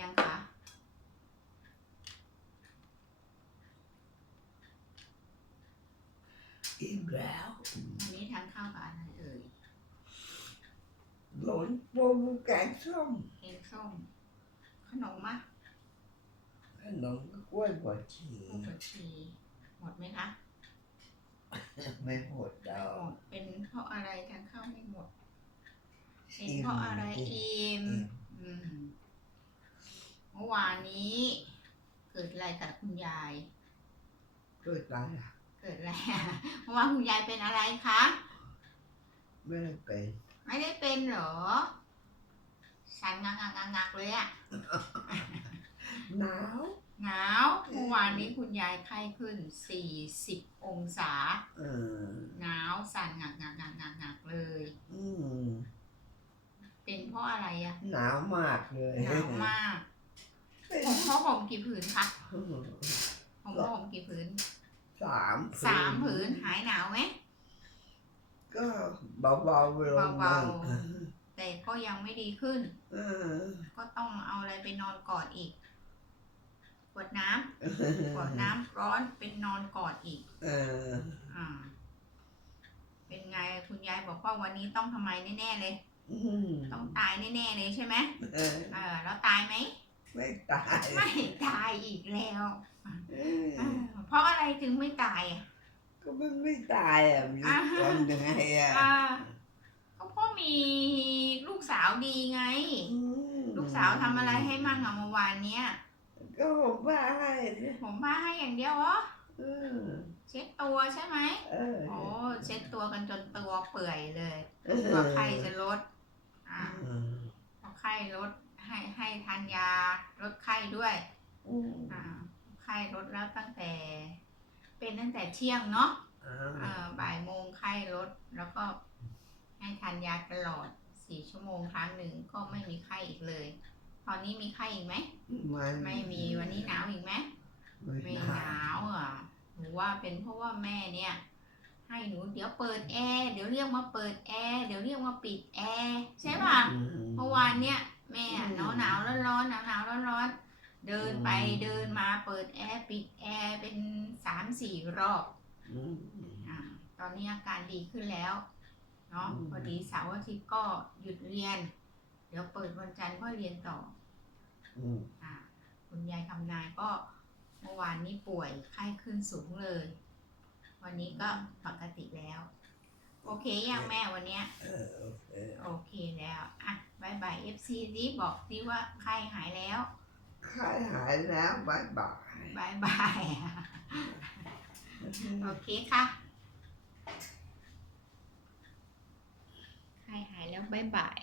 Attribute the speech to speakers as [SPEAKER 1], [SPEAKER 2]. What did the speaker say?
[SPEAKER 1] ยังคะ
[SPEAKER 2] อิ่มแล้ว
[SPEAKER 1] วันนี้ทานข้าวกับอะไรเอ่ย
[SPEAKER 2] หล่นปมแกงส้ม
[SPEAKER 1] เอ็นส้มขนมมะ
[SPEAKER 2] ขนมกล้วยบวชชี
[SPEAKER 1] กุ้งผัดชีหมดไหมคะ
[SPEAKER 2] ไม่หมดด
[SPEAKER 1] ไม่
[SPEAKER 2] อ
[SPEAKER 1] หม
[SPEAKER 2] ก
[SPEAKER 1] ดเป็นเพราะอะไรทานข้าวไม่หมดเป็น
[SPEAKER 2] อิ่ม
[SPEAKER 1] เพราะอะไรอิ่มอื มเมื่อวานนี้ เกิดอะไรกับคุณยาย
[SPEAKER 2] เกิดอะไรอะ
[SPEAKER 1] เกิดอะไรอะเมื่อวานคุณยายเป็นอะไรคะ
[SPEAKER 2] ไม่ได้เป็น
[SPEAKER 1] ไม่ได้เป็นเหรอสันงักงักงักงักเลยอะ
[SPEAKER 2] หนาว
[SPEAKER 1] หนาวเมื่อวานนี้คุณยายไข้ขึ้น40องศา
[SPEAKER 2] เออ
[SPEAKER 1] หนาวสั่นงักงักงักงักงักเลย
[SPEAKER 2] อืม
[SPEAKER 1] เป็นเพราะอะไรอะ
[SPEAKER 2] หนาวมากเลย
[SPEAKER 1] หนาวมาก
[SPEAKER 2] เป็น
[SPEAKER 1] ผมเขาห่มกี่ผืนคะผมห่มกี่ผืน
[SPEAKER 2] สาม
[SPEAKER 1] สามผืนหายหนาวไหม
[SPEAKER 2] ก็เบาๆลง
[SPEAKER 1] เบาแต่ก็ยังไม่ดีขึ้น
[SPEAKER 2] เออ
[SPEAKER 1] ก็ต้องเอาอะไรไปนอนกอดอีกกวดน้ำกวดน้ำร้อนเป็นนอนกอดอีก
[SPEAKER 2] เออ
[SPEAKER 1] อ่าเป็นไงคุณยายบอกว่าวันนี้ต้องทำไมแน่ๆเลย
[SPEAKER 2] อืม
[SPEAKER 1] ต้องตายแน่ๆเลยใช่ไหม
[SPEAKER 2] เออ
[SPEAKER 1] เออแล้วตายไหม
[SPEAKER 2] ไม่ตาย
[SPEAKER 1] ไม่ตายอีกแล้ว
[SPEAKER 2] เอ
[SPEAKER 1] เอ
[SPEAKER 2] อ
[SPEAKER 1] อเพราะอะไรถึงไม่ตายอะ
[SPEAKER 2] ก็มันไม่ตายอะมัน
[SPEAKER 1] อ่า
[SPEAKER 2] ทำยังไงอะ
[SPEAKER 1] อ่าก็เพราะมีลูกสาวดีไง
[SPEAKER 2] อืม
[SPEAKER 1] ลูกสาวทำอะไรให้มั่งอะเมื่อวานเนี้ย
[SPEAKER 2] ก็ผมว่าให้เนี่ย
[SPEAKER 1] ผมผ้าให้อย่างเดียวเหรอ
[SPEAKER 2] เออ
[SPEAKER 1] เช็ดตัวใช่ไหม
[SPEAKER 2] เออ
[SPEAKER 1] โอ้เช็ดตัวกันจนตัวเปื่อยเลย
[SPEAKER 2] เออ
[SPEAKER 1] ตัวไข้จะลดอ่า
[SPEAKER 2] อืม
[SPEAKER 1] พอไข้ลด ให้ให้ทานยาลดไข้ด้วย
[SPEAKER 2] อืม
[SPEAKER 1] อ่าไข้ลดแล้วตั้งแต่ เป็นตั้งแต่เที่ยงเนาะ
[SPEAKER 2] อ่า
[SPEAKER 1] อ่าบ่ายโมงไข้ลดแล้วก็ ให้ทานยาตลอดสี่ชั่วโมงครั้งหนึ่งก็ไม่มีไข้อีกเลย ตอนนี้มีไข้อีกไหม ไม่มีวันนี้หนาวอีกไหม
[SPEAKER 2] ไม่
[SPEAKER 1] ไม่
[SPEAKER 2] ห
[SPEAKER 1] ห
[SPEAKER 2] นานา
[SPEAKER 1] วอะหนูว่าเป็นเพราะว่าแม่เนี่ย ให้หนูเดี๋ยวเปิดแอร์เดี๋ยวเรียกมาเปิดแอร์เดี๋ยวเรียกมาปิดแอร์ใช่ป่ะ
[SPEAKER 2] อื
[SPEAKER 1] เมื่อวานเนี่ย แม่หนาวหนาวร้อนร้อนหนาวหนาวร้อนร้อนเดินไปเดินมาเปิดแอร์ปิดแอร์เป็นสามสี่รอบ
[SPEAKER 2] อืม
[SPEAKER 1] อ่าตอนนี้อาการดีขึ้นแล้วเนาะ
[SPEAKER 2] อืม
[SPEAKER 1] พอดีเสาร์อาทิตย์ก็หยุดเรียน เดี๋ยวเปิดวันจันทร์ก็เรียนต่อ
[SPEAKER 2] อืม
[SPEAKER 1] อ่าคุณยายคำนายก็เมื่อวานนี้ป่วยไข้ขึ้นสูงเลย วันนี้ก็ปกติแล้ว โอเคยังแม่วันเนี้ย
[SPEAKER 2] เออโอเค
[SPEAKER 1] โอเคแล้ว อะ บายบายเอฟซีดิบอกดิว่าไข้หายแล้ว
[SPEAKER 2] ไข้หายแล้วบายบาย
[SPEAKER 1] บายบายโอเคค่ะไข้หายแล้วบายบาย